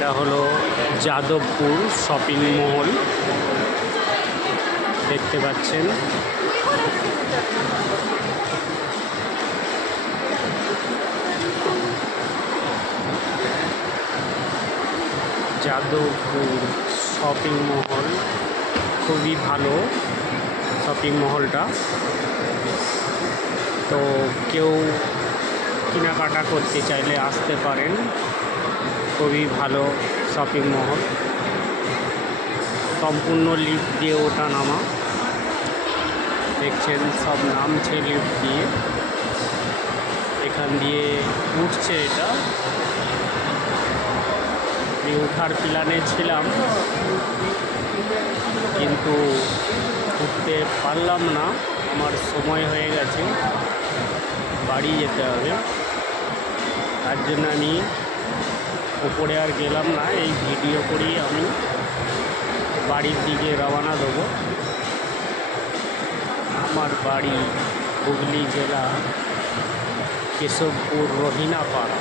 এটা হলো যাদবপুর শপিং মহল, দেখতে পাচ্ছেন। যাদবপুর শপিং মহল খুবই ভালো শপিং মহলটা। তো কেউ কেনাকাটা করতে চাইলে আসতে পারেন, খুবই ভালো শপিং মহল। সম্পূর্ণ লিফট দিয়ে ওঠা নামা, দেখছেন সব নামছে লিফট দিয়ে, এখান দিয়ে উঠছে। এটা আমি ওঠার প্ল্যানে ছিলাম, কিন্তু উঠতে পারলাম না, আমার সময় হয়ে গেছে, বাড়ি যেতে হবে। তার জন্য আমি উপরে আর গেলাম না, এই ভিডিও করেই আমি বাড়ির দিকে রওনা দেবো। আমার বাড়ি হুগলি জেলা কেশবপুর রহিনাপাড়া।